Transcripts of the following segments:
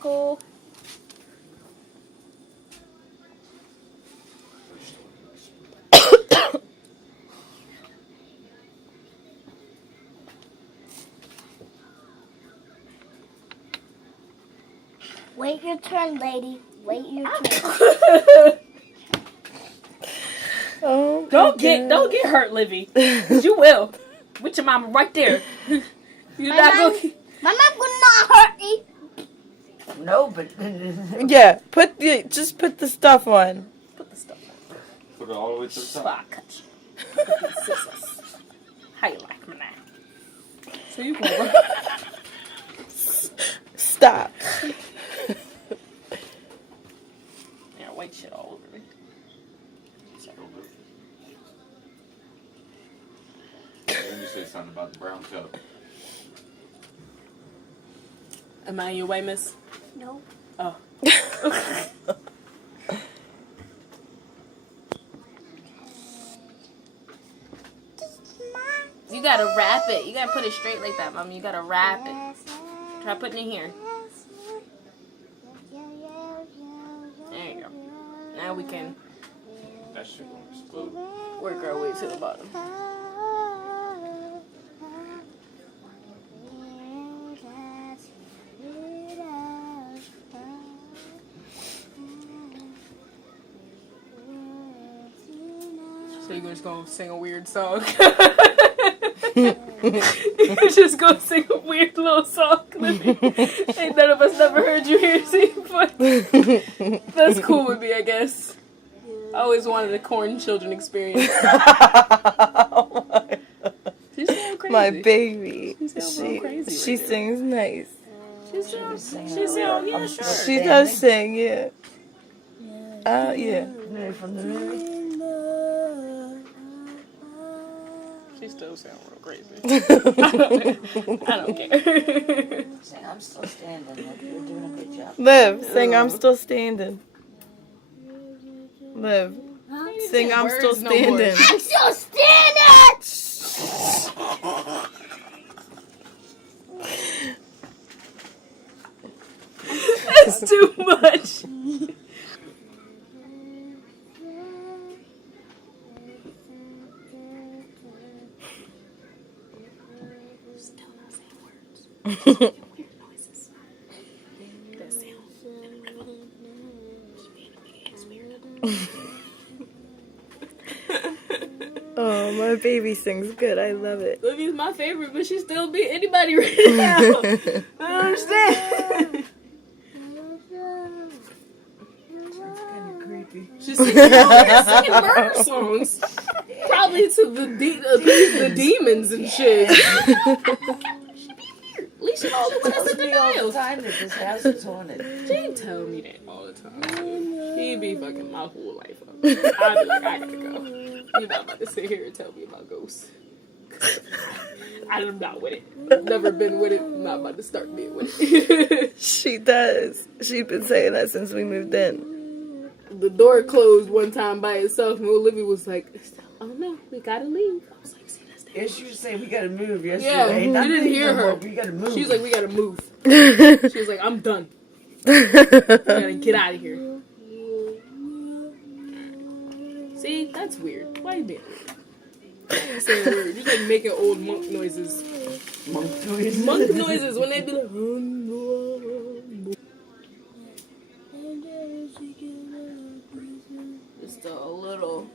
Cool. Wait your turn, lady. Wait your turn. Oh, don't get hurt, Livy. You will. With your mama right there. You're not gonna. My mom will not hurt me. No, but Yeah, just put the stuff on. Put the stuff on. Put it all the way to the top. Spot cut you. With these scissors. How you like me now? So you can Stop. Yeah, white shit all over me. Let me say something about the brown cup. Am I in your way, miss? No. Oh. You gotta wrap it. You gotta put it straight like that, Mommy. You gotta wrap it. Try putting it here. There you go. Now we can That shit gonna explode. work our way to the bottom. So you're just gonna sing a weird song. You're just gonna sing a weird little song. Ain't none of us never heard you here sing, but that's cool with me, I guess. I always wanted a corn children experience. She sounds crazy. My baby. She sounds real crazy. She sings nice. She sounds, yeah, sure. She does sing, yeah. Yeah. from the movie. She still sounds real crazy. I don't care. Saying, I'm still standing. Like, you're doing a good job. Liv, sing I'm still standing. Liv, sing I'm still standing. I'm still standing. That's too much. Still not saying words. Weird noises. That sound. Oh, my baby sings good. I love it. Livy's my favorite, but she still beat anybody right now. I don't understand. She's singing murder songs. Probably to appease the demons and shit. At least she knows when I said the all the dials. time that this house is haunted. She ain't tell me that all the time. He be fucking my whole life up. I'd be like, I gotta go. You're not about to sit here and tell me about ghosts. I'm not with it. Never been with it. I'm not about to start being with it. She does. She's been saying that since we moved in. The door closed one time by itself, and Olivia was like, "Oh no, we gotta leave." I was like, "See, that's the." Yeah, she was saying we gotta move yesterday. Yeah, you didn't hear her. We gotta move. She was like, "We gotta move." She was like, "I'm done. We gotta get out of here." See, that's weird. Why you being weird? Why you saying weird? You're like making old monk noises. monk noises. Monk noises when they be like. Just a little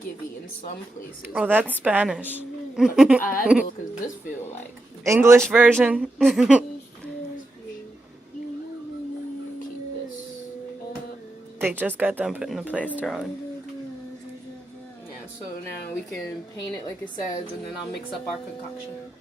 givey in some places. Oh, that's Spanish. I will, because this feel like English version. keep this up. They just got done putting the plaster on. Yeah, so now we can paint it like it says, and then I'll mix up our concoction.